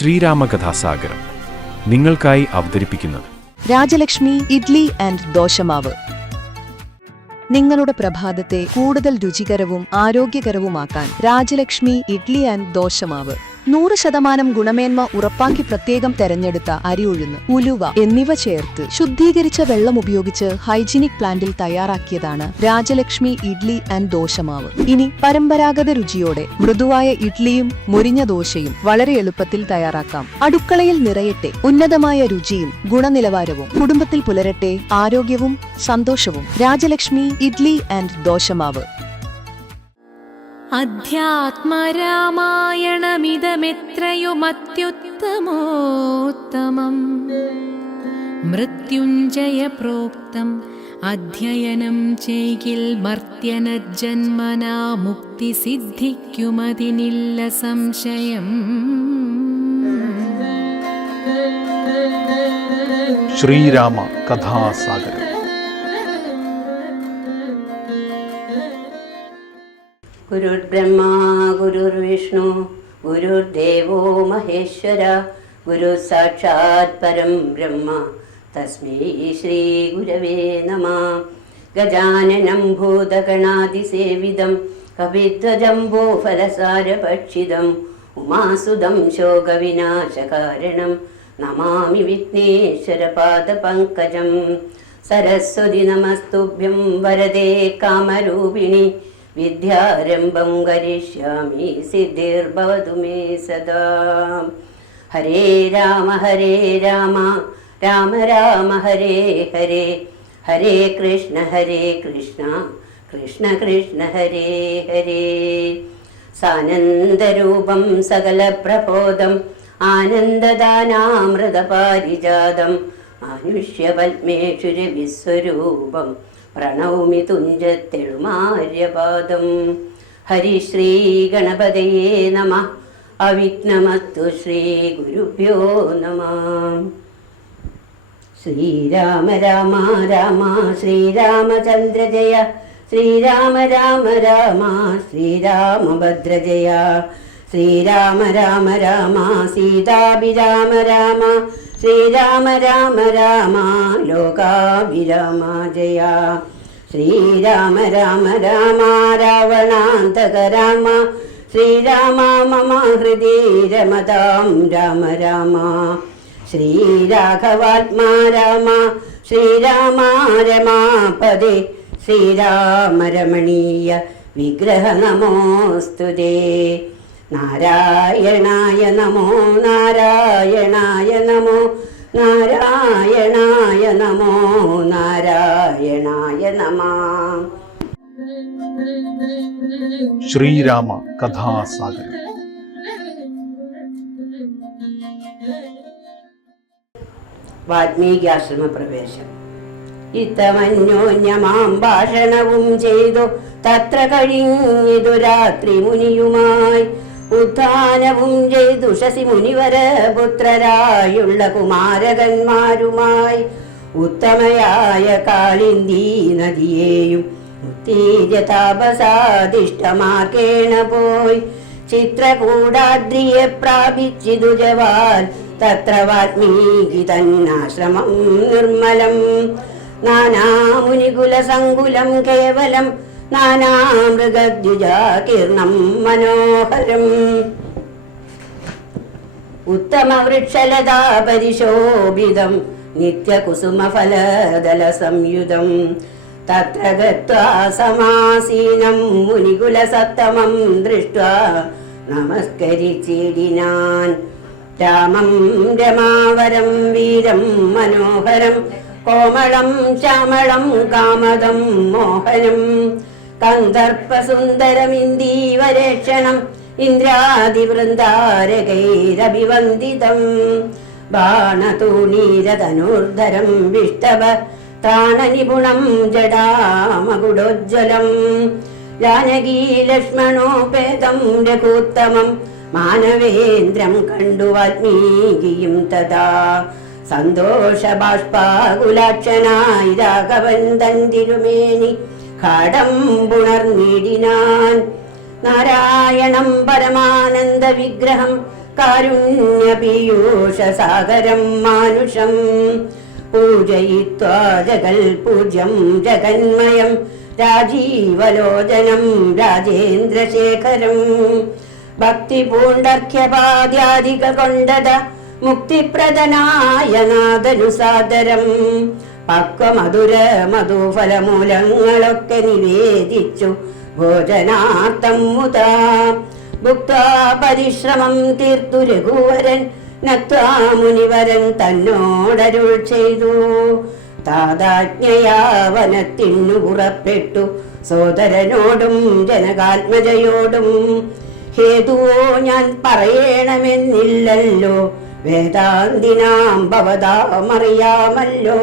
ശ്രീരാമകഥാസാഗരം നിങ്ങൾക്കായി അവതരിപ്പിക്കുന്നത് രാജലക്ഷ്മി ഇഡ്ലി ആൻഡ് ദോശമാവ്. നിങ്ങളുടെ പ്രഭാതത്തെ കൂടുതൽ രുചികരവും ആരോഗ്യകരവുമാക്കാൻ രാജലക്ഷ്മി ഇഡ്ലി ആൻഡ് ദോശമാവ്. 100% ഗുണമേന്മ ഉറപ്പാക്കി പ്രത്യേകം തെരഞ്ഞെടുത്ത അരി ഉഴുന്ന്, ഉലുവ എന്നിവ ചേർത്ത് ശുദ്ധീകരിച്ച വെള്ളം ഉപയോഗിച്ച് ഹൈജീനിക് പ്ലാന്റിൽ തയ്യാറാക്കിയതാണ് രാജലക്ഷ്മി ഇഡ്ലി ആൻഡ് ദോശമാവ്. ഇനി പരമ്പരാഗത രുചിയോടെ മൃദുവായ ഇഡ്ലിയും മുരിഞ്ഞ ദോശയും വളരെ എളുപ്പത്തിൽ തയ്യാറാക്കാം. അടുക്കളയിൽ നിറയട്ടെ ഉന്നതമായ രുചിയും ഗുണനിലവാരവും. കുടുംബത്തിൽ പുലരട്ടെ ആരോഗ്യവും സന്തോഷവും. രാജലക്ഷ്മി ഇഡ്ലി ആൻഡ് ദോശമാവ്. അധ്യാത്മരാമായണമിതമെത്രയുമത്യുത്തമോത്തമം മൃത്യുഞ്ജയ പ്രോക്തം അധ്യയനം ചെയ്കിൽ മർത്യനജന്മനാ മുക്തി സിദ്ധിക്കുമതിനില്ല സംശയം. ശ്രീരാമ കഥാസാഗരം. ഗുരുർബ്രഹ്മാ ഗുരുർവിഷ്ണു ഗുരുർദേവോ മഹേശ്വര ഗുരു സാക്ഷാത് പരം ബ്രഹ്മ തസ്മൈ ശ്രീ ഗുരവേ നമഃ. ഗജാനനം ഭൂതഗണാതിസേവിതം കപിധ്വജംബോ ഫലസാരഭക്ഷിതം ഉമാസുതം ശോകവിനാശകാരണം നമാമി വിഘ്നേശ്വര പാദപങ്കജം. സരസ്വതി നമസ്തുഭ്യം വരദേ കാമരൂപിണി വിദ്യാരംഭം കരിഷ്യാമി സിദ്ധിർഭവതു മേ സദാ. ഹരേ രാമ രാമ രാമ ഹരേ ഹരേ ഹരേ കൃഷ്ണ കൃഷ്ണ കൃഷ്ണ ഹരേ ഹരേ. സാനന്ദരൂപം സകല പ്രബോധം ആനന്ദദാനാമൃതപാരിജാതം മാനുഷ്യപത്മേഷു വിശ്വരൂപം പ്രണൗമി തുഞ്ചത്തെളുമാര്യപാദം. ഹരിശ്രീ ഗണപതയേ നമഃ. അവിഘ്നമസ്തു ശ്രീ ഗുരുഭ്യോ നമഃ. ശ്രീരാമ രാമ രാമ ശ്രീരാമചന്ദ്ര ജയ ശ്രീരാമ രാമ രാമ ശ്രീരാമഭദ്ര ജയ ശ്രീരാമ രാമ രാമ സീതാഭിരാമ രാമ ശ്രീരാമ രാമ രാമ ലോകാഭിരാമ ജയ ശ്രീരാമ രാമ രാമ രാവണാന്തക രാമ ശ്രീരാമ മമ ഹൃദി രമതാം രാമ രാമ ശ്രീരാഘവാത്മാ രാമ ശ്രീരാമ രമാപദേ ശ്രീരാമ രമണീയ വിഗ്രഹ നമോസ്തുതേ. നാരായണായ നമോ നാരായണായ നമോ നാരായണായ നമോ നാരായണായ നമഃ. ശ്രീരാമ കഥാസാഗരം. വാൽമീകിയാശ്രമ പ്രവേശം. ഇത്തമന്യോന്യമാം ഭാഷണവും ചെയ്തു തത്ര കഴിഞ്ഞിതു രാത്രി മുനിയുമായി. ഉത്ഥാനവും ചെയ്തു ശശി മുനിവര പുത്രരായുള്ള കുമാരകന്മാരുമായി. ഉത്തമയായ കാളിന്ദീ നദിയെയും ഉത്തേജ താപസാദിഷ്ടമാർക്കേണ പോയി. ചിത്രകൂടാദ്രിയെ പ്രാപിച്ചിതു ജവാൽ തത്ര വാൽമീകി തന്നാശ്രമം നിർമ്മലം. നാനാമുനികുല സങ്കുലം കേവലം നാനാമൃഗദ്വിജാകീർണം മനോഹരം. ഉത്തമവൃക്ഷലതാ പരിശോഭിതം നിത്യകുസുമഫലദല സംയുതം. തത്ര ഗത്വാ സമാസീനം മുനികുലസത്തമം ദൃഷ്ട്വാ നമസ്കരിച്ചിടിനാൻ. രാമം രമാവരം വീരം മനോഹരം കോമളം ശ്യാമളം കാമദം മോഹനം. കന്ദർപ്പസുന്ദരമിന്ദീവരേക്ഷണം ഇന്ദ്രാദിവൃന്ദാരകൈരഭിവന്ദിതം. ബാണതൂണീരതനൂർധരം വിഷ്ടവ ത്രാണനിപുണം ജടാമകുടോജ്വലം. ജാനകീ ലക്ഷ്മണോപേതം രഘൂത്തമം മാനവേന്ദ്രം കണ്ടു വാൽമീകിയും തഥാ. സന്തോഷബാഷ്പാകുലാക്ഷനായി രാഘവൻ തൻ തിരുമേനി ഘടംപുണർന്നിടിനാൻ. നാരായണം പരമാനന്ദ വിഗ്രഹം കാരുണ്യപീയൂഷസാഗരം മാനുഷം പൂജയിത്വാ ജഗൽ പൂജ്യം ജഗന്മയം രാജീവലോചനം രാജേന്ദ്രശേഖരം ഭക്തി പൂണ്ടർഘ്യപാദ്യാദിക കൊണ്ടത മുക്തിപ്രദനായ നാദനുസാദരം പക്വമധുര മധുഫലമൂലങ്ങളൊക്കെ നിവേദിച്ചു ഭോജനാർത്ഥം മുതാ ഭുക്താ പരിശ്രമം തീർത്തു രഘുവരൻ നത്വാ മുനിവരൻ തന്നോടരുൾ ചെയ്തു. താതാജ്ഞയാ വനത്തിനു പുറപ്പെട്ടു സോദരനോടും ജനകാത്മജയോടും. ഹേതുവോ ഞാൻ പറയണമെന്നില്ലല്ലോ, വേദാന്തിനാം ഭവതാമറിയാമല്ലോ.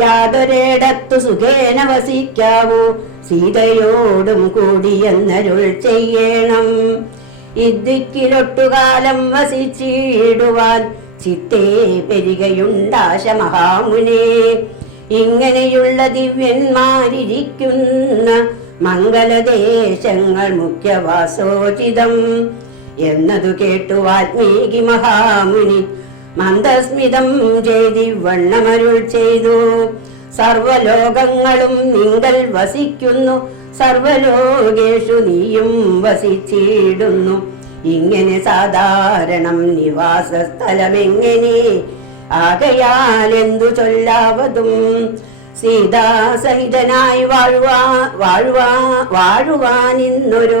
യാതൊരിടത്തു സുഖേന വസിക്കാവൂ, സീതയോടും കൂടിയെന്നരുൾ ചെയ്യണം. ഇദ്ദിക്കിലൊട്ടുകാലം വസിച്ചിടുവാൻ ചിത്തേ പെരുകയുണ്ടാശ മഹാമുനെ. ഇങ്ങനെയുള്ള ദിവ്യന്മാരിരിക്കുന്ന മംഗളദേശങ്ങൾ മുഖ്യവാസോചിതം എന്നതു കേട്ടു വാൽമീകി മഹാമുനി മന്ദസ്മിതം ചെയ്തിവണ്ണമരുൾ ചെയ്തു. സർവലോകങ്ങളും നിങ്കൽ വസിക്കുന്നു, സർവലോകേഷു നീയും വസിച്ചിടുന്നു. ഇങ്ങനെ സാധാരണം നിവാസസ്ഥലമെങ്ങനെ ആകയാൽ എന്തു ചൊല്ലാവതും. സീതാസഹിതനായി വാഴുവാനിന്നൊരു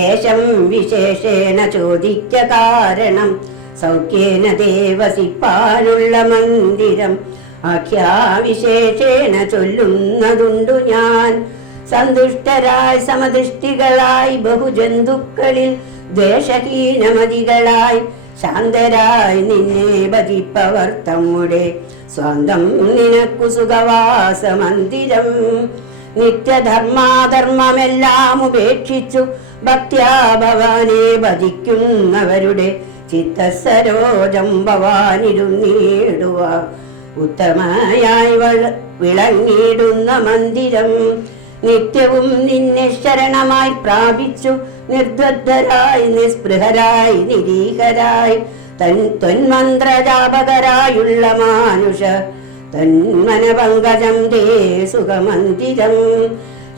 ദേശം വിശേഷേണ ചോദിക്ക കാരണം. സൗഖ്യേന ദേവസിപ്പാനുള്ള മന്ദിരം ആഖ്യാവിശേഷേണ ചൊല്ലുന്നതുണ്ടു ഞാൻ. സന്തുഷ്ടരായി സമദൃഷ്ടികളായി ബഹുജന്തുക്കളിൽ ദ്വേഷഹീനമതികളായി ശാന്തരായി നിന്നെ ഭജിപ്പവർ തമ്മുടെ സ്വന്തം നിനക്കു സുഖവാസമന്ദിരം. നിത്യധർമാധർമ്മമെല്ലാം ഉപേക്ഷിച്ചു ഭക്ത്യാ ഭവാനെ ഭജിക്കുന്നവരുടെ ചിത്തസരോജം ഭവാനിരുന്നീടുക. ഉത്തമയായി വിളങ്ങിയിടുന്ന മന്ദിരം നിത്യവും നിന്നെ ശരണമായി പ്രാപിച്ചു നിർദ്വദ്ധരായി നിസ്പൃഹരായി നിരീഹരായി ത്വന്മന്ത്രജാപകരായുള്ള മാനുഷ തന്മനപങ്കജം ദേ സുഖമന്ദിരം.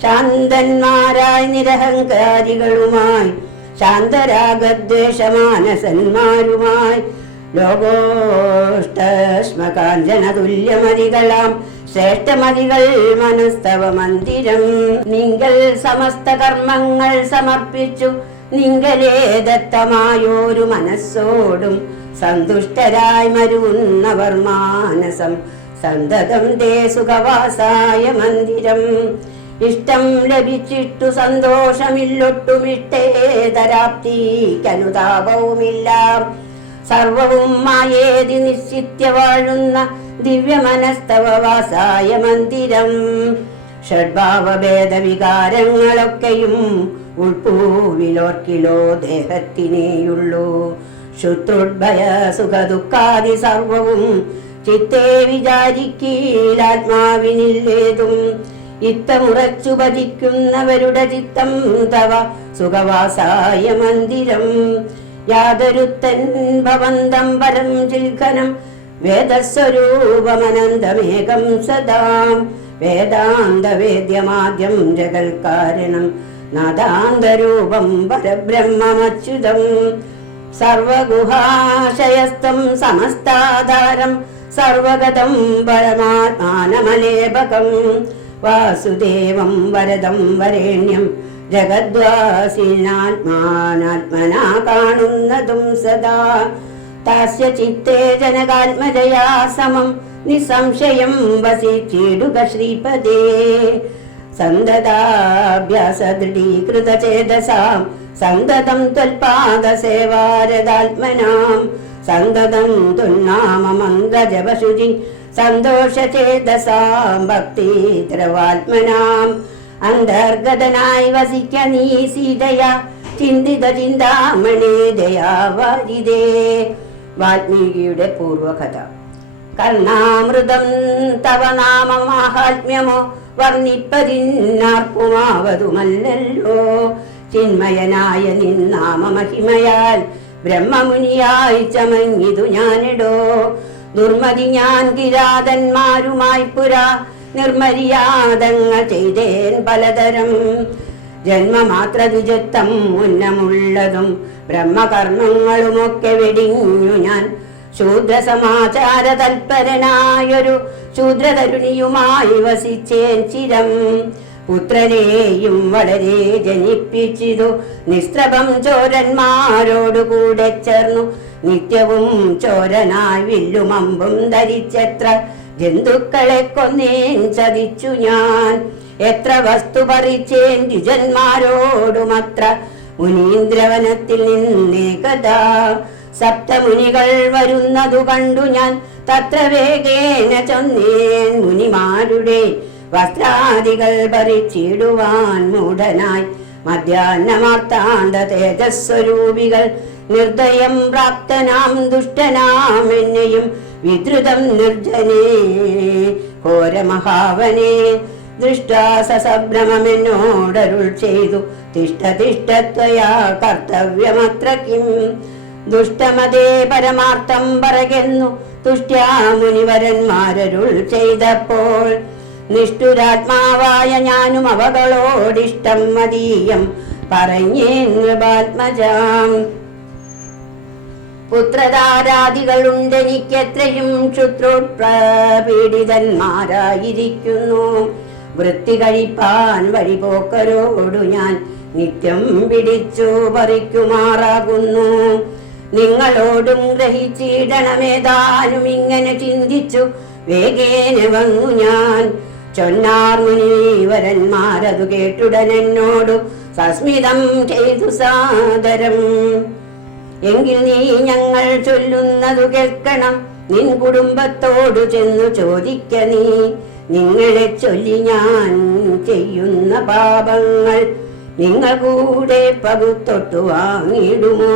ശാന്തന്മാരായി നിരഹങ്കാരികളുമായി ശാന്തരാഗദ്വേഷമാനസന്മാരുമായി ലോകോഷ്ടശ്മകാഞ്ചന തുല്യമതികളാം ശ്രേഷ്ഠമതികൾ മനസ്തവ മന്ദിരം. നിങ്കൽ സമസ്ത കർമ്മങ്ങൾ സമർപ്പിച്ചു നിങ്കലേ ദത്തമായോരു മനസ്സോടും സന്തുഷ്ടരായി മരുന്നവർ മാനസം സന്തതം ദേ സുഖവാസായ മന്ദിരം. ഇഷ്ടം ലഭിച്ചിട്ടു സന്തോഷമില്ലൊട്ടുമിട്ടേതരാപ്തിക്കനുതാപവുമില്ല. സർവവും മായേതി നിശ്ചിത്യ വാഴുന്ന ദിവ്യമനസ്തവവാസായ മന്ദിരം. ഷഡ്ഭാവഭേദ വികാരങ്ങളൊക്കെയും ഉൾപ്പൂവിലോർക്കിലോ ദേഹത്തിനേയുള്ളൂ. ശുത്രുദ്ഭയ സുഖദുഃഖാദി സർവവും ചിത്തേ വിചാരിക്കീലാത്മാവിനില്ലേതും. ഇത്തമുറച്ചു ഭജിക്കുന്നവരുടെ ചിത്തം തവ സുഖവാസായ മന്ദിരം. യാതൊരുത്തൻ ഭവന്തം പരം ചിൽഖനം വേദസ്വരൂപമനന്തമേകം സദാം. വേദാന്തവേദ്യമാദ്യം ജഗൽക്കാരണം നാദാന്തരൂപം പരബ്രഹ്മമച്യുതം. സർവഗുഹാശയസ്ഥം സമസ്താധാരം സർവഗതം പരമാത്മാനമലേപകം. വാസുദേവം വരദം വരേണ്യം ജഗദ്വാസിനാത്മാനാത്മനാ കാണുന്നതും സദാ. താസ്യ ചിത്തേ ജനകാത്മജയാ സമം നിസംശയം വസിച്ചിടുക ശ്രീപദേ. സന്തതാഭ്യാസദൃഢീകൃതചേതസാം സന്തതം ത്വൽപാദസേവാരദാത്മനാം. സന്തതം ത്വന്നാമ മന്ത്രജപശുചി സന്തോഷചേതസാം ഭക്തിദ്രവാത്മനാം. അന്തർഗതനായി വസിക്ക നീ സീതയാ ചിന്തിത ചിന്താമണി ദയാവാരിതേ. വാൽമീകിയുടെ പൂർവകഥ. കർണാമൃതം തവ നാമ മാഹാത്മ്യമോ വർണ്ണിപ്പതിന്നാർക്കുമാവതുമല്ലോ. ചിന്മയനായ നിന്നാമ മഹിമയാൽ ബ്രഹ്മമുനിയായി ചമഞ്ഞിതു ഞാനിടോ. ദുർമതി ഞാൻ കിരാതന്മാരുമായി പുരാ നിർമര്യാദങ്ങൾ ചെയ്തേൻ പലതരം. ജന്മമാത്ര ദ്വിജത്വം ഉന്നമുള്ളതും ബ്രഹ്മകർമ്മങ്ങളുമൊക്കെ വെടിഞ്ഞു ഞാൻ. ശൂദ്ര സമാചാര തൽപരനായൊരു ശൂദ്രതരുണിയുമായി വസിച്ചേൻ ചിരം. പുത്രരെയും വളരെ ജനിപ്പിച്ചിതു നിസ്ത്രഭം ചോരന്മാരോടുകൂടെ ചേർന്നു. നിത്യവും ചോരനായി വില്ലുമമ്പും ധരിച്ചെത്ര ജന്തുക്കളെ കൊന്നേൻ ചതിച്ചു ഞാൻ. എത്ര വസ്തു പറിച്ചേൻ ദ്വിജന്മാരോടുമത്ര മുനീന്ദ്രവനത്തിൽ നിന്നേകദാ. സപ്തമുനികൾ വരുന്നതു കണ്ടു ഞാൻ തത്ര വേഗേന ചൊന്നേൻ മുനിമാരുടെ വസ്ത്രാദികൾ പറിച്ചിടുവാൻ മൂഢനായി. മധ്യാഹ്നമാർത്താണ്ഡ തേജസ്വരൂപികൾ നിർദ്ദയം പ്രാപ്തനാം ദുഷ്ടനാം എന്നെയും വിദ്രുതം നിർജനേ ഘോരമഹാവനെ ദൃഷ്ടാ സസഭ്രമമെന്നോടരുൾ ചെയ്തു. തിഷ്ഠ തിഷ്ഠത്വയാ കർത്തവ്യമത്ര കിം. ദുഷ്ടമതേ പരമാർത്ഥം പറകെന്നു തുഷ്ട്യാ മുനിവരന്മാരരുൾ ചെയ്തപ്പോൾ നിഷ്ഠുരാത്മാവായ ഞാനും അവകളോടിഷ്ടം മതീയം പറഞ്ഞേ നൃപാത്മജാം. പുത്രധാരാദികളുണ്ടെനിക്കെത്രയും ക്ഷുത്രോപീഡിതന്മാരായിരിക്കുന്നു. വൃത്തി കഴിപ്പാൻ വഴിപോക്കരോടു ഞാൻ നിത്യം പിടിച്ചു പറിക്കുമാറാകുന്നു. നിങ്ങളോടും ഗ്രഹിച്ചിടണമേതാനും ഇങ്ങനെ ചിന്തിച്ചു വേഗേന വന്നു ഞാൻ. ചൊന്നാർ മുനീവരന്മാരതു കേട്ടുടനെന്നോടു സസ്മിതം ചെയ്തു സാദരം. എങ്കിൽ നീ ഞങ്ങൾ ചൊല്ലുന്നതു കേൾക്കണം. നിൻ കുടുംബത്തോടു ചെന്നു ചോദിക്ക നീ. നിങ്ങളെ ചൊല്ലി ഞാൻ ചെയ്യുന്ന പാപങ്ങൾ നിങ്ങൾ കൂടെ പകുത്തൊട്ടു വാങ്ങിടുമോ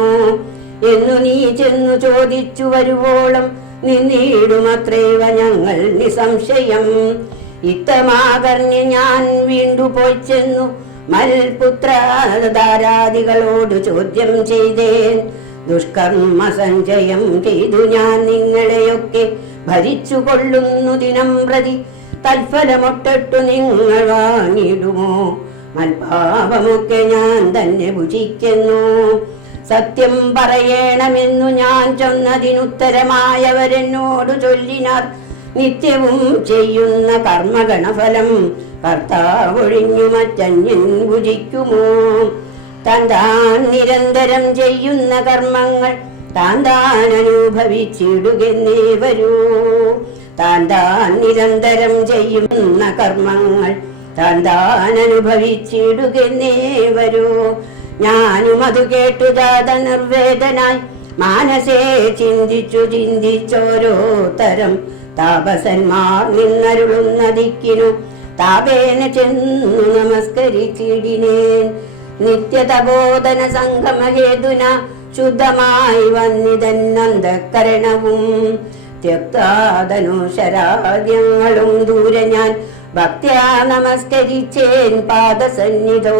എന്നു നീ ചെന്നു ചോദിച്ചു വരുവോളം നിന്നിടുമത്രേവ ഞങ്ങൾ നിസംശയം. ഇത്തമാകർണ്യ ഞാൻ വീണ്ടു പോയി ചെന്നു മൽപുത്രധാരാദികളോട് ചോദ്യം ചെയ്തേൻ. ദുഷ്കർമ്മ സഞ്ചയം ചെയ്തു ഞാൻ നിങ്ങളെയൊക്കെ ഭരിച്ചു കൊള്ളുന്നു ദിനം പ്രതി. തൽഫലമൊട്ടിട്ടു നിങ്ങൾ വാങ്ങിടുമോ? മൽപാപമൊക്കെ ഞാൻ തന്നെ ഭുജിക്കുന്നു. സത്യം പറയണമെന്നു ഞാൻ ചൊന്നതിനുത്തരമായവരെന്നോട് ചൊല്ലിനാർ. നിത്യവും ചെയ്യുന്ന കർമ്മഗണഫലം കർത്താവൊഴിഞ്ഞു മറ്റന്യൻ ഭുജിക്കുമോ? താൻ നിരന്തരം ചെയ്യുന്ന കർമ്മങ്ങൾ താൻ അനുഭവിച്ചിടുകെന്നേ വരൂ. താൻ നിരന്തരം ചെയ്യുന്ന കർമ്മങ്ങൾ താൻ അനുഭവിച്ചിടുകെന്നേ വരൂ. ഞാനും അത് കേട്ടു ജാത നിർവേദനായി മാനസേ ചിന്തിച്ചോരോ തരം താപസന്മാർ നിന്നരുളുന്ന ദിക്കിനു താപേന ചെന്നു നമസ്കരിച്ചിടിനേൻ. നിത്യതബോധന സംഗമഹേതുന ശുദ്ധമായി വന്നിതന്നന്തഃകരണവും ത്യക്താദനുശരാദ്യങ്ങളും ദൂരെ ഞാൻ ഭക്ത്യാ നമസ്കരിച്ചേൻ പാദസന്നിധോ.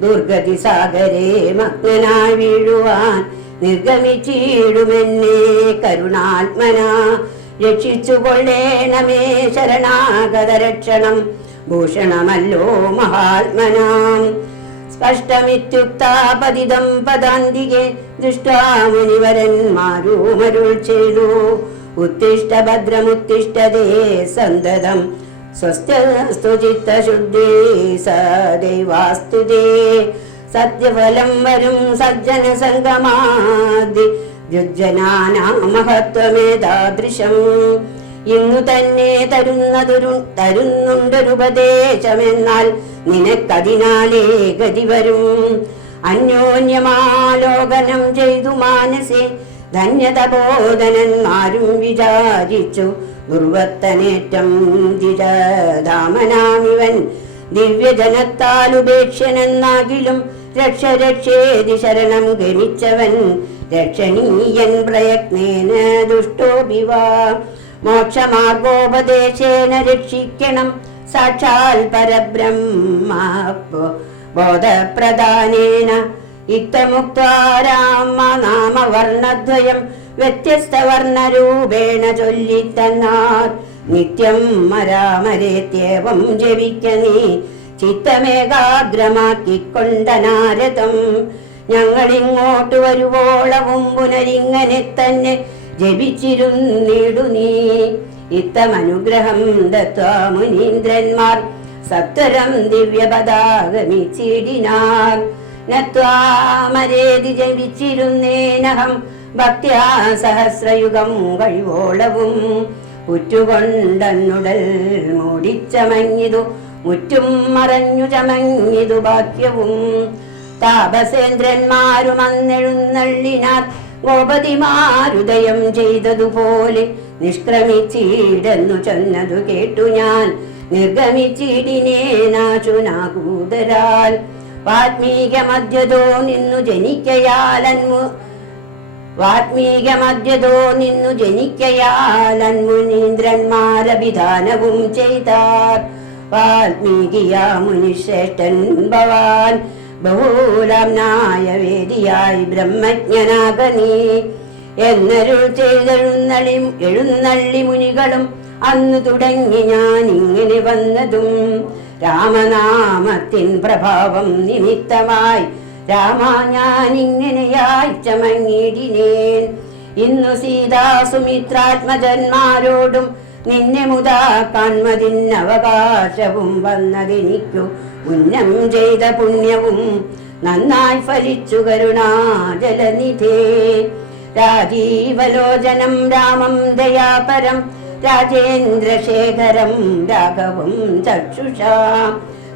ദുർഗതി സാഗരേ മഗ്നനായി വീഴുവാൻ നിർഗമിച്ചിടുമെന്നെ കരുണാത്മനാ. രക്ഷിച്ചു കൊള്ളേണമേ ശരണാഗത രക്ഷണം ഭൂഷണമല്ലോ മഹാത്മനാം. സ്പഷ്ടമിത്യുക്താപതിതം പദാന്തികെ ദൃഷ്ടാ മുനിവരന്മാരുമരുൾ ചെയ്തു. ഉത്തിഷ്ഠ ഭദ്രമുത്തിഷ്ഠതേ സന്തതം സ്വസ്ത്യസ്തു ചിത്തശുദ്ധി സദൈവാസ്തുതേ. സത്യഫലം വരും സജ്ജന സംഗമാദി ദ്യുജ്ജനാനാം മഹത്വമേതാദൃശം. ഇന്നു തന്നെ തരുന്നുണ്ടൊരുപദേശമെന്നാൽ നിനക്കതിനാലേ ഗതി വരും. അന്യോന്യമാലോകനം ചെയ്തു മാനസേ ധന്യതബോധനന്മാരും വിചാരിച്ചു. ദുർവത്തനേറ്റം ധിരധാമനാമിവൻ ദിവ്യജനത്താലുപേക്ഷനെന്നാകിലും രക്ഷേതി ശരണം ഗമിച്ചവൻ. രക്ഷണീയൻ പ്രയത്നേന ദുഷ്ടോഭിവാ. മോക്ഷമാർഗോപദേശേന രക്ഷിക്കണം സാക്ഷാൽ പരബ്രഹ്മ ബോധപ്രദാനേന. ഇത്തമുക്താരാമ നാമവർണദ്വയം വ്യത്യസ്ത വർണ്ണരൂപേണ ചൊല്ലിത്തന്നാർ. നിത്യം മരാമരേത്യവം ജപിക്ക നീ ചിത്തമേകാഗ്രമാക്കിക്കൊണ്ട നാരദം. ഞങ്ങളിങ്ങോട്ട് വരുവോളവും പുനരിങ്ങനെ തന്നെ ജപിച്ചിരുന്നിടു നീ. ഇത്തമനുഗ്രഹം ദത്വാ മുനീന്ദ്രന്മാർ സത്വരം ദിവ്യപദാഗമിച്ചിടിനാർ. നത്വാമരേതി ജപിച്ചിരുന്നേനഹം ഭക്ത്യാ സഹസ്രയുഗം കഴിവോളവും. ഉറ്റുകൊണ്ടെന്നുടൽ മൂടിച്ചമങ്ങിതു മുറ്റും മറഞ്ഞു ചമങ്ങിതു ബാക്യവും. താപസേന്ദ്രന്മാരും അന്നെഴുന്നള്ളിനാർ ഗോപതിമാരുദയം ചെയ്തതുപോലെ നിഷ്ക്രമിച്ചിടെന്നു ചൊന്നതു കേട്ടു ഞാൻ നിർഗമിച്ചിടിനേനാശുനാകൂതരാൽ. വാത്മീക മധ്യതോ നിന്നു ജനിക്കയാലന്മുനീന്ദ്രന്മാരഭിധാനവും ചെയ്താർ. വാൽമീകിയാ മുനിശ്രേഷ്ഠൻ ഭവാൻ ബഹൂലാംനായ വേദിയായി ബ്രഹ്മജ്ഞനാകനീ എന്നരുൾ ചെയ്തെഴുന്നള്ളി മുനികളും അന്നു തുടങ്ങി ഞാൻ ഇങ്ങനെ വന്നതും. രാമനാമത്തിൻ പ്രഭാവം നിമിത്തമായി രാമ ഞാൻ ഇങ്ങനെയായി ചമങ്ങിടിനേൻ. ഇന്നു സീതാസുമിത്രാത്മജന്മാരോടും നിന്നെ മുതാ കാൺമതിന്നവകാശവും വന്നതെനിക്കു പുണ്യം ചെയ്ത പുണ്യവും നന്നായി ഫലിച്ചു കരുണാജലനിധേ. രാജീവലോചനം രാമം ദയാപരം രാജേന്ദ്രശേഖരം രാഘവം ചക്ഷുഷാ.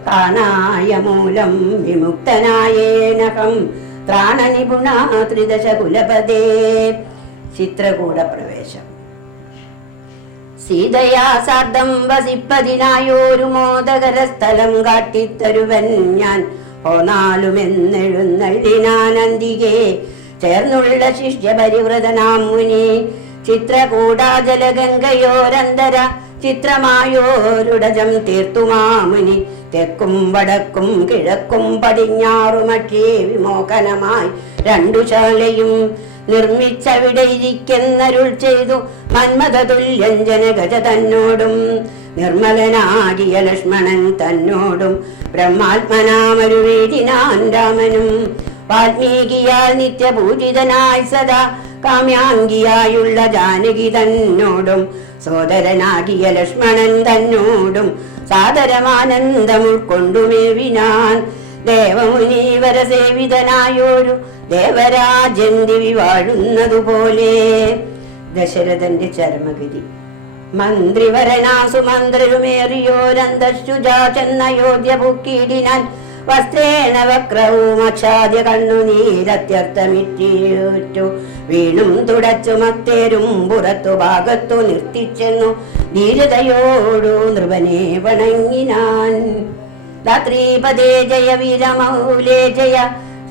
കാണായ മൂലം വിമുക്തനായേനഹം ത്രാണനിപുണാ ത്രിദശ കുലപദേ. ചിത്രകൂട പ്രവേശം. സീതയാ സാർദ്ധം വസിപ്പതിനായൊരു മോദകര സ്ഥലം കാട്ടിത്തരുവൻ ഞാൻ പോന്നാലുമെന്നെഴുന്നള്ളിനാനന്ദികെ ചേർന്നുള്ള ശിഷ്യപരിവൃതനാം മുനി. ചിത്രകൂടാജലഗംഗയോരന്തര ചിത്രമായോരുടജം തീർത്തുമാമുനി. തെക്കും വടക്കും കിഴക്കും പടിഞ്ഞാറുമക്ഷേ വിമോചനമായി രണ്ടു ശാലയും നിർമ്മിച്ചവിടെ ഇരിക്കുന്നരുൾ ചെയ്തു മന്മഥതുല്യൻ ജനഗജ തന്നോടും. നിർമ്മലനാകിയ ലക്ഷ്മണൻ തന്നോടും ബ്രഹ്മാത്മനാമൊരു വീടിനാൻ രാമനും. വാൽമീകിയാൽ നിത്യപൂജിതനായി സദാ കാമ്യാംഗിയായുള്ള ജാനകി തന്നോടും സോദരനാകിയ ലക്ഷ്മണൻ തന്നോടും സാദരമാനന്ദം ഉൾക്കൊണ്ടുമേവിനാൻ. ദേവമുനീവര സേവിതനായൊരു ദേവരാജൻ ദിവി വാഴുന്നതുപോലെ. ദശരഥന്റെ ചരമഗതി. മന്ത്രിവരനാസു മന്ത്രരുമേറിയോരന്തശുജാ ചെന്നയോധ്യ പുക്കിടിനാൻ. വസ്ത്രേണ വക്രവും അക്ഷാദ്യ കണ്ണുനീരത്യർത്ഥമിറ്റു വീണും തുടച്ചു മത്തേരും പുറത്തു ഭാഗത്തു നിർത്തിച്ചെന്നു ധീരതയോടു നൃപനെ വണങ്ങിനാൻ. ധാത്രീപദേ ജയ വീരമൗലേ ജയ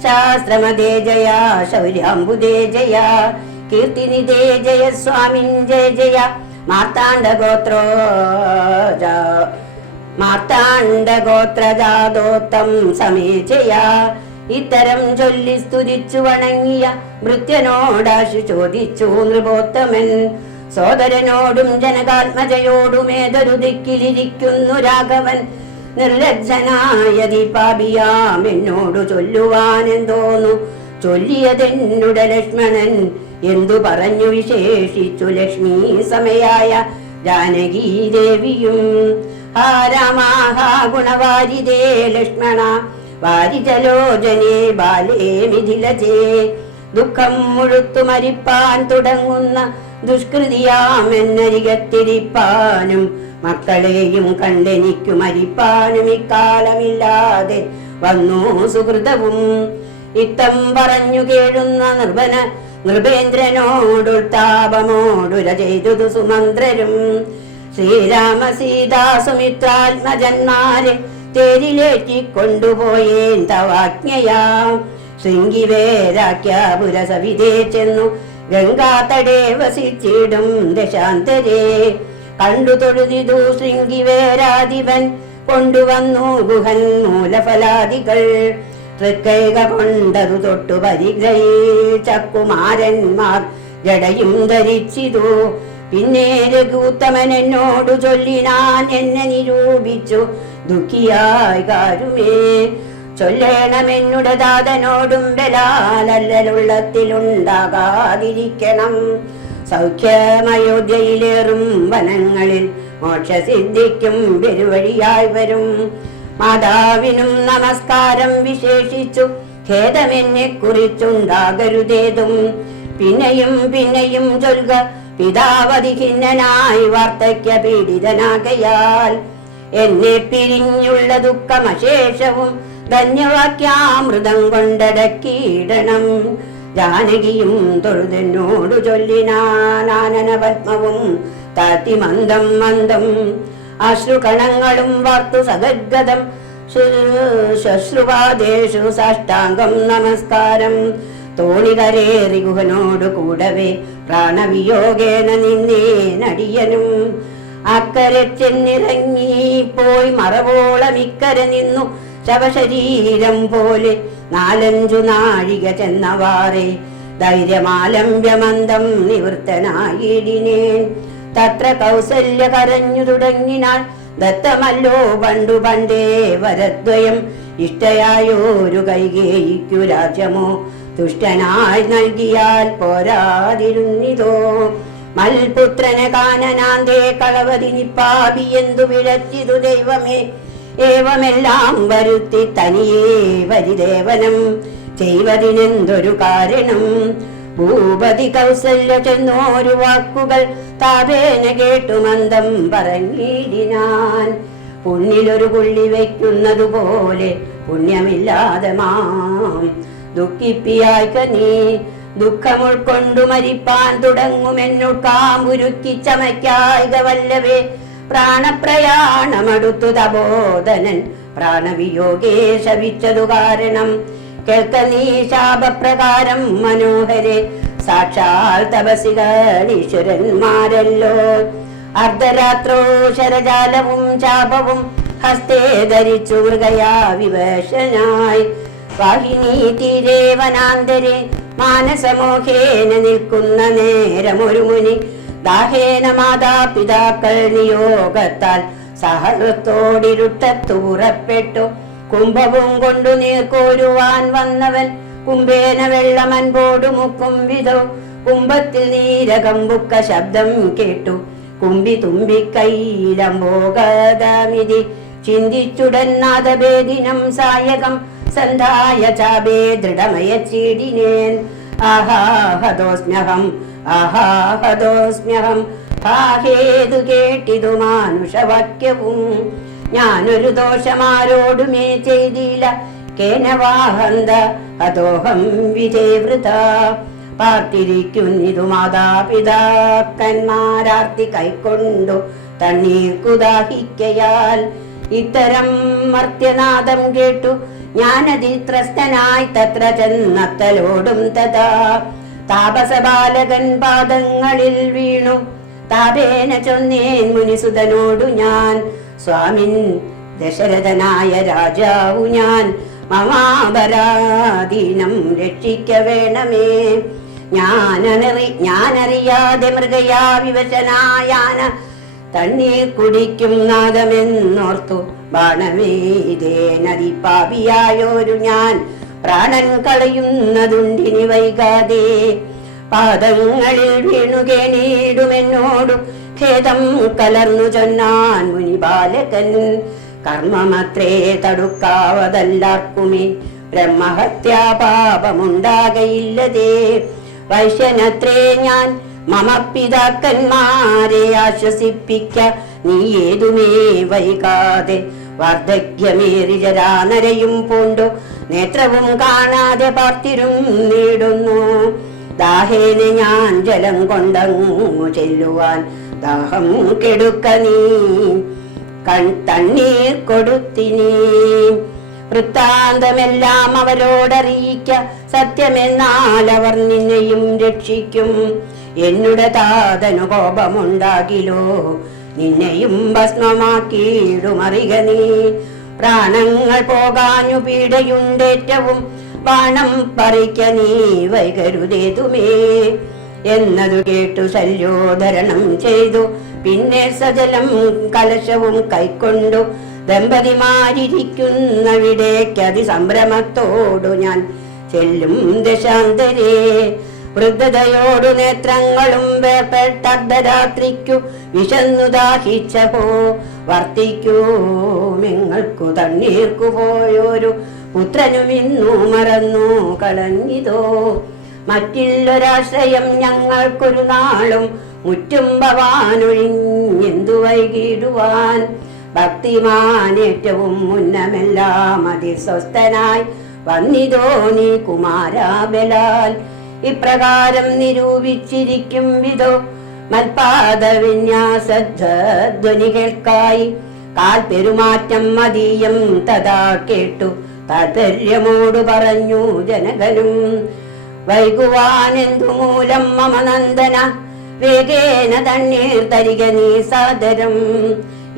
ശാസ്ത്രമദേ ജയ ശൗര്യാംബുദേ ജയ കീർത്തിനിധേ ജയ സ്വാമിൻ ജയ ജയ മാർത്താണ്ഡഗോത്രജാതോത്തം സമേജയ. ഇത്തരം ചൊല്ലി സ്തുതിച്ചു വണങ്ങിയ ഭൃത്യനോടാശു ചോദിച്ചു നൃപോത്തമൻ. സോദരനോടും ജനകാത്മജയോടുമേതൊരു ദിക്കിലിരിക്കുന്നു രാഘവൻ. നിർലജ്ജനായ ദീപാഭിയാം എന്നോടു ചൊല്ലുവാനെന്തോന്നു ചൊല്ലിയതെന്നുട ലക്ഷ്മണൻ. എന്തു പറഞ്ഞു വിശേഷിച്ചു ലക്ഷ്മി സമയായ ജാനകീ ദേവിയും. ഹാ രാമാ ഹാ ഗുണവാരിദേ ലക്ഷ്മണ വാരിജലോചനേ ബാലേ മിഥിലജേ. ദുഃഖം മുഴുത്തു മരിപ്പാൻ തുടങ്ങുന്ന ദുഷ്കൃതിയാമെന്നരികത്തിരിപ്പാനും മക്കളെയും കണ്ടെനിക്കു മരിപ്പാനും ഇക്കാലമില്ലാതെ വന്നു സുഹൃതവും. ഇത്തം പറഞ്ഞു കേഴുന്ന നൃപേന്ദ്രനോടുത്താപമോടുര ചെയ്തു സുമന്ത്രരും. ശ്രീരാമ സീതാ സുമിത്രാത്മജന്മാരെ തേരിലേറ്റിക്കൊണ്ടുപോയേൻ തവാജ്ഞയാം. ശൃംഗിവേരാഖ്യാപുരസവിധേ ചെന്നു ഗംഗാതടേ വസിച്ചിടും ദശാന്തരേ. കണ്ടു തൊഴുതിതു ശൃംഗിവേരാധിപൻ കൊണ്ടുവന്നു ഗുഹൻ മൂലഫലാദികൾ. തൃക്കൈക കൊണ്ടതു തൊട്ടു പരിഗ്രഹിച്ചക്കുമാരന്മാർ ജടയും ധരിച്ചിതു. പിന്നെ രഘുത്തമൻ എന്നോടു ചൊല്ലിനാൻ, എന്നെ നിരൂപിച്ചു ദുഃഖിയായി കാരുമേ. ചൊല്ലേണമെന്നുടെ ദാതനോടും ബലാലല്ലുള്ളത്തിലുണ്ടാകാതിരിക്കണം. സൗഖ്യമയോധ്യയിലേറും വനങ്ങളിൽ മോക്ഷസിദ്ധിക്കും പെരുവഴിയായി വരും. മാതാവിനും നമസ്കാരം വിശേഷിച്ചു, ഖേദമെന്നെ കുറിച്ചുണ്ടാകരുതേതും. പിന്നെയും പിന്നെയും ചൊൽക, പിതാവതിഖിന്നനായി വാർദ്ധക്യ പീഡിതനാകയാൽ എന്നെ പിരിഞ്ഞുള്ള ദുഃഖമശേഷവും ധന്യവാക്യാമൃതം കൊണ്ടടക്കിയിടണം. ജാനകിയും തൊഴുതെന്നോടു ചൊല്ലിനാനന പത്മവും താത്തി മന്ദം മന്ദം. അശ്രുകണങ്ങളും വാർത്തു സഗദ്ഗതം ശശ്രുപാദേഷു സാഷ്ടാംഗം നമസ്കാരം. തോണികരേറി ഗുഹനോടു കൂടവേ പ്രാണവിയോഗേന നിന്നേനടിയനും. അക്കരെ ചെന്നിറങ്ങി പോയി മറവോളം ഇക്കരെ നിന്നു ശവശരീരം പോലെ 4-5 നാഴിക ചെന്നവാറെ ധൈര്യമാലംബ്യമന്തം നിവൃത്തനായിടിനേൻ. തത്ര കൗസല്യ കരഞ്ഞു തുടങ്ങിനാൾ, ദത്തമല്ലോ പണ്ടു പണ്ടേ വരദ്വയം. ഇഷ്ടയായോരു കൈകേയിക്കു രാജ്യമോ തുഷ്ടനായി നൽകിയാൽ പോരാതിരുന്നിതോ. മൽപുത്രനെ കാനനാന്തേ കളവതി നിപ്പാപി എന്തു വിഴച്ചിതു ദൈവമേ. ഏവമെല്ലാം വരുത്തി തനിയേ വരിദേവനം ചെയ്വതിനെന്തൊരു കാരണം. ഭൂപതി കൗസല്യ ചെന്നോരു വാക്കുകൾ താപേന കേട്ടു മന്ദം പറഞ്ഞിടിനാൻ. പുണ്ണിലൊരു പുള്ളി വയ്ക്കുന്നതുപോലെ പുണ്യമില്ലാതെ മാം ദുഃഖിപ്പിയായിക്ക നീ. ദുഃഖമുൾക്കൊണ്ടു മരിപ്പാൻ തുടങ്ങുമെന്നുൾക്കാമുരുക്കി ചമയ്ക്കായിക വല്ലവേ. പ്രാണപ്രയാണമടുത്തു തബോധനൻ പ്രാണവിയോഗേ ശവിച്ചതു കാരണം. കേൾക്ക നീ ശാപപ്രകാരം മനോഹരെ, സാക്ഷാൽ തപസികളീശ്വരന്മാരല്ലോ. അർദ്ധരാത്രോ ശരജാലവും ചാപവും ഹസ്തേ ധരിച്ചു മൃഗയാ വിവശനായി. വാഹിനി തീരെ വനാന്തരെ മാനസമോഹേന നിൽക്കുന്ന നേരമൊരു മുനി ദാഹേന മാതാപിതാക്കൾ നിയോഗത്താൽ സഹൃത്തോടിരുട്ടത്തു പുറപ്പെട്ടു. കുംഭവും കൊണ്ടു നീർക്കോരുവാൻ വന്നവൻ കുംഭേന വെള്ളമൻപോടു മുക്കും വിധോ. കുംഭത്തിൽ നീരകമ്പുക്ക ശബ്ദം കേട്ടു, കുമ്പി തുമ്പിക്കൈലംബോഗതമിതി ചിന്തിച്ചുടൻ നാദഭേദിനം സായകം സന്ധായ ചാപേ ദൃഢമയച്ചീടിനേൻ. ആഹാഹദോസ്മ്യഹം ആഹാഹദോസ്മ്യഹം. ഹാഹേതു കേട്ടിതു മാനുഷവാക്യവും. ഞാനൊരു ദോഷമാരോടുമേ ചെയ്തില്ല, കേനവാഹന്ത അതോഹം വിധേവൃത. പാർത്തിരിക്കുന്നിതു മാതാപിതാക്കന്മാരാർത്തി കൈക്കൊണ്ടു തണ്ണീർ കുദാഹിക്കയാൽ. ഇത്തരം മർത്യനാദം കേട്ടു ഞാനതിത്രസ്തനായി തത്ര ചെന്നത്തലോടും തഥാ. താപസബാലകൻ പാദങ്ങളിൽ വീണു താപേന ചൊന്നേൻ മുനിസുതനോടു ഞാൻ. സ്വാമിൻ ദശരഥനായ രാജാവു ഞാൻ, മമാപരാധീനം രക്ഷിക്ക വേണമേ. ഞാനറിയാതെ മൃഗയാ വിവശനായാന തണ്ണീർ കുടിക്കും നാദമെന്നോർത്തു ബാണമേതേ നദി പാപിയായോരു ഞാൻ പ്രാണൻ കളയുന്നതുണ്ടിനി വൈകാതെ. പാദങ്ങളിൽ വീണുകേണീടുമെന്നോടു ഖേദം കലർന്നു ചൊന്നാൻ മുനിബാലകൻ. കർമ്മമത്രേ തടുക്കാവതല്ലാർക്കുമേ, ബ്രഹ്മഹത്യാപാപമുണ്ടാകയില്ലതേ. വൈശ്യനത്രേ ഞാൻ മമ പിതാക്കന്മാരെ ആശ്വസിപ്പിക്ക നീ ഏതുമേ വൈകാതെ. വാർദ്ധക്യമേറി ജരാനരയും പൂണ്ടു നേത്രവും കാണാതെ പാർത്തിരും നേടുന്നു. ദാഹേന ഞാൻ ജലം കൊണ്ടങ്ങു ചെല്ലുവാൻ ദാഹം കെടുക്ക നീ തണ്ണീർ കൊടുത്തിനി. വൃത്താന്തമെല്ലാം അവരോടറിയിക്ക, സത്യമെന്നാൽ അവർ നിന്നെയും രക്ഷിക്കും. എന്നുടെ താതനു കോപമുണ്ടാകിലോ, നിന്നെയും ഭസ്മമാക്കിയിടുമറിക നീ. പ്രാണങ്ങൾ പോകാഞ്ഞു പീഡയുണ്ടേറ്റവും ബാണം പറിക്ക നീ വൈകരുതേതുമേ എന്നതു കേട്ടു ശല്യോധരണം ചെയ്തു. പിന്നെ സജലം കലശവും കൈക്കൊണ്ടു ദമ്പതിമാരിയ്ക്കുന്നവിടേക്കതി സംഭ്രമത്തോടു ഞാൻ ചെല്ലും ദശാന്തരേ. വൃദ്ധതയോടു നേത്രങ്ങളും വേർപ്പെട്ടർദ്ധരാത്രിക്കു വിശന്നു ദാഹിച്ചഹോ വർത്തിക്കൂ. നിങ്ങൾക്കു തണ്ണീർക്കു പോയൊരു പുത്രനും ഇന്നു മറന്നു കളഞ്ഞിതോ. മറ്റില്ലൊരാശ്രയം ഞങ്ങൾക്കൊരു നാളും മുറ്റും ഭവാനൊഴിഞ്ഞെന്തു വൈകിടുവാൻ. ഭക്തിമാനേറ്റവും മുന്നമെല്ലാം അതിസ്വസ്ഥനായി വന്നിതോ നീ കുമാരാബലാൽ. ഇപ്രകാരം നിരൂപിച്ചിരിക്കും വിധോ മൽപാദവിന്യാസധ്വനി കേൾക്കായി. കാൽ പെരുമാറ്റം മതീയം തഥാ കേട്ടു താൽപര്യമോടു പറഞ്ഞു ജനകനും. വൈകുവാനെന്തു മൂലം മമ നന്ദന വേഗേന തണ്ണീർ തരിക നീ സാദരം.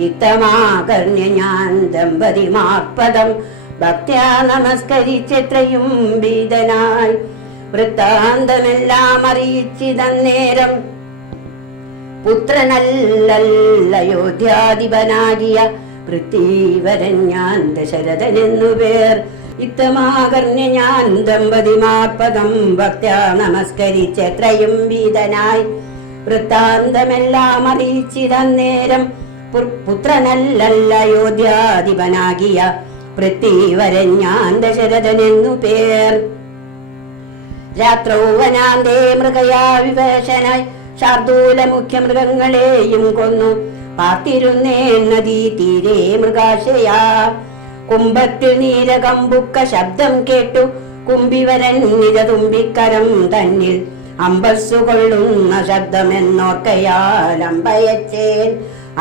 ഇത്തമാകർണ്യ ഞാൻ ദമ്പതിമാർപ്പദം ഭക്ത്യാ നമസ്കരിച്ചെത്രയും ഭീതനായി. വൃത്താന്തമെല്ലാം അറിയിച്ചിതന്നേരം പുത്രനല്ലയോധ്യാധിപനാകിയ പൃഥ്വീവരൻ ഞാൻ ദശരഥനെന്നു പേർ. ഇത്തമാകർണ്യ ഞാൻ ദമ്പതിമാർപ്പദം ഭക്ത്യാ നമസ്കരിച്ചെത്രയും ഭീതനായി. വൃത്താന്തമെല്ലാം അറിയിച്ചിതന്നേരം പുത്രനല്ലയോധ്യാധിപനാകിയ പൃഥ്വീവരൻ ഞാൻ ദശരഥനെന്നു പേർ. രാത്രോ വനാന്തേ മൃഗയാ വിവശനായി ശാർദൂല മുഖ്യ മൃഗങ്ങളെയും കൊന്നു പാർത്തിരുന്നേൻ നദീ തീരെ മൃഗാശയാ. കുംഭത്തിൽ നീരകമ്പുക്ക ശബ്ദം കേട്ടു കുംഭിവരൻ നിരതുമ്പിക്കരം തന്നിൽ അമ്പസ്സു കൊള്ളുന്ന ശബ്ദമെന്നോർക്കയാൽ അമ്പയച്ചേൻ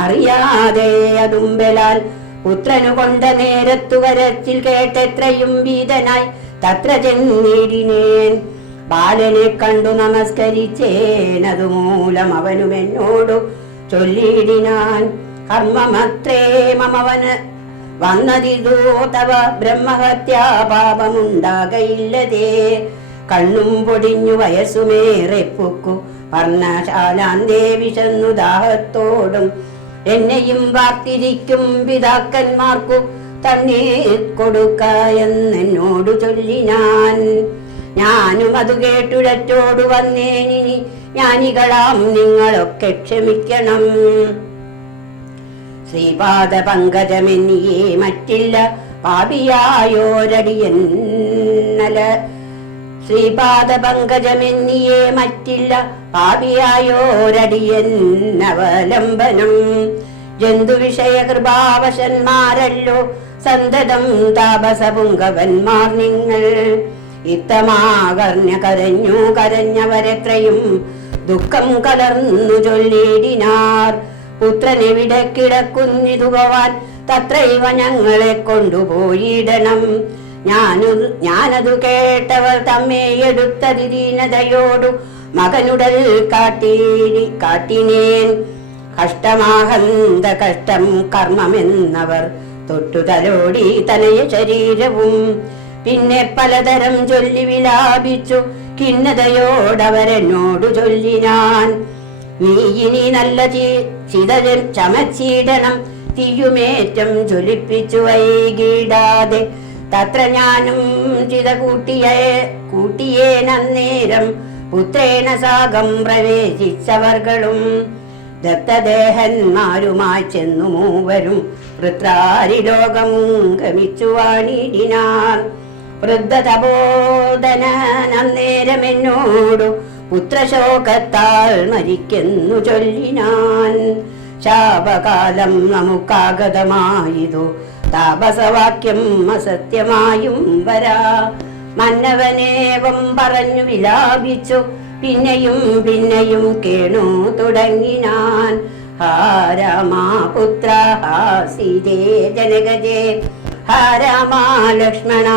അറിയാതെ അതുമ്പലാൽ. പുത്രനു കൊണ്ട നേരത്തു വരച്ചിൽ കേട്ടെത്രയും ഭീതനായി തത്ര ചെന്നിടിനേൻ. ബാലനെ കണ്ടു നമസ്കരിച്ചേനതുമൂലം അവനും എന്നോടു ചൊല്ലിയിടിനാൻ. കർമ്മമത്രേ മമവന് വന്നതിതോ തവ ബ്രഹ്മഹത്യാ പാപമുണ്ടാകയില്ലതേ. കണ്ണും പൊടിഞ്ഞു വയസ്സുമേറെ പൊക്കു പർണശാലാന്തേ വിശന്നു ദാഹത്തോടും എന്നെയും വാർത്തിരിക്കും പിതാക്കന്മാർക്കു തണ്ണീർ കൊടുക്ക എന്നോടു ചൊല്ലിനാൻ. ഞാനും അത് കേട്ടുഴറ്റോടു വന്നേനിനി ജ്ഞാനികളാം നിങ്ങളൊക്കെ ക്ഷമിക്കണം. ശ്രീപാദ പങ്കജമെന്നിയേ മറ്റില്ല പാപിയായോരടിയന്നല. ശ്രീപാദ പങ്കജമെന്നിയേ മറ്റില്ല പാപിയായോരടിയന്നവലംബനം. ജന്തുവിഷയ കൃപാവശന്മാരല്ലോ സന്തതം താപസപുങ്കവന്മാർ നിങ്ങൾ. ഇത്തമാകർണ്യ കരഞ്ഞു കരഞ്ഞവരെത്രയും ദുഃഖം കലർന്നു ചൊല്ലിടിനാർ. പുത്രനെവിടെ കിടക്കുന്നിതു ഭവാൻ തത്രൈവ ഞങ്ങളെ കൊണ്ടുപോയിടണം. ഞാനതു കേട്ടവർ തമ്മേ എടുത്തതി ദീനതയോടു മകനുടൽ കാട്ടിനേൻ. കഷ്ടമാഹന്ത കഷ്ടം കർമ്മമെന്നവർ തൊട്ടു തലോടി തനയ ശരീരവും. പിന്നെ പലതരം ചൊല്ലി വിലാപിച്ചു ഖിന്നതയോടവരെന്നോടു ചൊല്ലിനാൻ. നീ ഇനി നല്ല ചിതരൻ ചമച്ചിടണം തീയുമേറ്റം ജ്വലിപ്പിച്ചു വൈകിടാതെ. തത്ര ഞാനും ചിത കൂട്ടിയേനന്നേരം പുത്രേണ സാഗം പ്രവേശിച്ചവർകളും ദത്തദേഹന്മാരുമായി ചെന്നു മൂവരും വൃത്രാരിലോകം ഗമിച്ചു വാണിടിനാർ. വൃദ്ധതബോധനന്നേരമെന്നോടു പുത്രശോകത്താൽ മരിക്കുന്നു ചൊല്ലിനാൻ. ശാപകാലം നമുക്കാഗതമായതു താപസവാക്യം അസത്യമായും വരാ. മന്നവനേവം പറഞ്ഞു വിലാപിച്ചു പിന്നെയും പിന്നെയും കേണു തുടങ്ങിനാൻ. ഹാ രാമാ പുത്ര ഹാ സീതേ ജനകജേ ഹാ രാമാ ലക്ഷ്മണ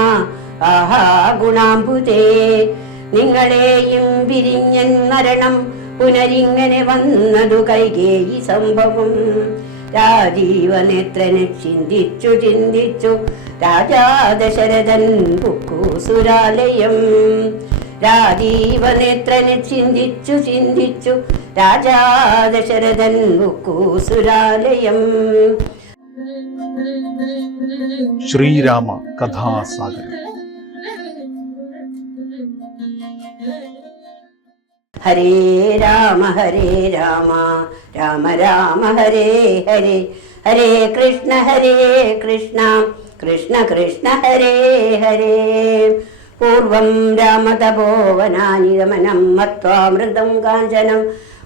ആഹാ ഗുണാംബുജേ. നിങ്ങളെയും പിരിഞ്ഞൻ മരണം പുനരിങ്ങനെ വന്നതു കൈകേയി സംഭവം. രാജീവനേത്രനെ ചിന്തിച്ചു ചിന്തിച്ചു രാജാ ദശരഥൻ പുക്കൂസുരാലയം. രാജീവനേത്രനെ ചിന്തിച്ചു ചിന്തിച്ചു രാജാ ദശരഥൻ പുക്കൂസുരാലയം. ശ്രീരാമ കഥാസാഗരം. ഹരേ രാമ രാമ രാമ ഹരേ ഹരേ, ഹരേ കൃഷ്ണ കൃഷ്ണ കൃഷ്ണ ഹരേ ഹരേ. പൂർവം രാമതപോവനാനി ഗമനം മത്വാമൃതം കാഞ്ചനം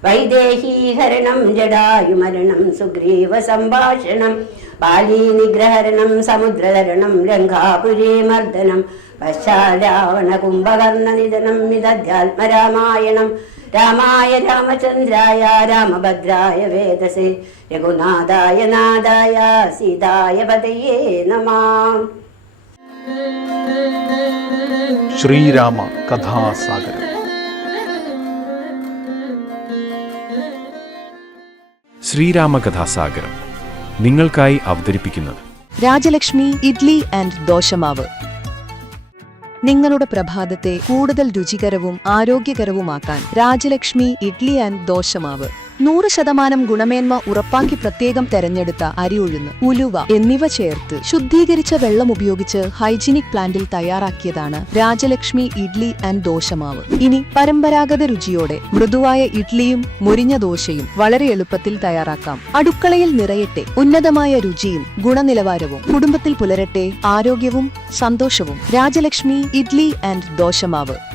വൈദേഹീഹരണം ജടായുമരണം സുഗ്രീവ സംഭാഷണം ബാലീ നിഗ്രഹരണം സമുദ്രതരണം ലങ്കാപുരീ മർദ്ദനം പശ്ചാരാവണ കുംഭകർണ നിധനം വിദധ്യാത്മരാമായണം. രാമായ രാമചന്ദ്രായ രാമഭദ്രായ വേദസേ രഘുനാഥായ നാഥായ സീതായ പതയേ നമഃ. ശ്രീരാമ കഥാസാഗരം. ശ്രീരാമകഥാസാഗരം നിങ്ങൾക്കായി അവതരിപ്പിക്കുന്നത് രാജലക്ഷ്മി ഇഡ്ലി ആൻഡ് ദോശമാവ്. നിങ്ങളുടെ പ്രഭാതത്തെ കൂടുതൽ രുചികരവും ആരോഗ്യകരവുമാക്കാൻ രാജലക്ഷ്മി ഇഡ്ലി ആൻഡ് ദോശമാവ്. 100% ഗുണമേന്മ ഉറപ്പാക്കി പ്രത്യേകം തെരഞ്ഞെടുത്ത അരി ഉഴുന്ന്, ഉലുവ എന്നിവ ചേർത്ത് ശുദ്ധീകരിച്ച വെള്ളം ഉപയോഗിച്ച് ഹൈജീനിക് പ്ലാന്റിൽ തയ്യാറാക്കിയതാണ് രാജലക്ഷ്മി ഇഡ്ലി ആൻഡ് ദോശമാവ്. ഇനി പരമ്പരാഗത രുചിയോടെ മൃദുവായ ഇഡ്ലിയും മുരിഞ്ഞ ദോശയും വളരെ എളുപ്പത്തിൽ തയ്യാറാക്കാം. അടുക്കളയിൽ നിറയട്ടെ ഉന്നതമായ രുചിയും ഗുണനിലവാരവും. കുടുംബത്തിൽ പുലരട്ടെ ആരോഗ്യവും സന്തോഷവും. രാജലക്ഷ്മി ഇഡ്ലി ആൻഡ് ദോശമാവ്.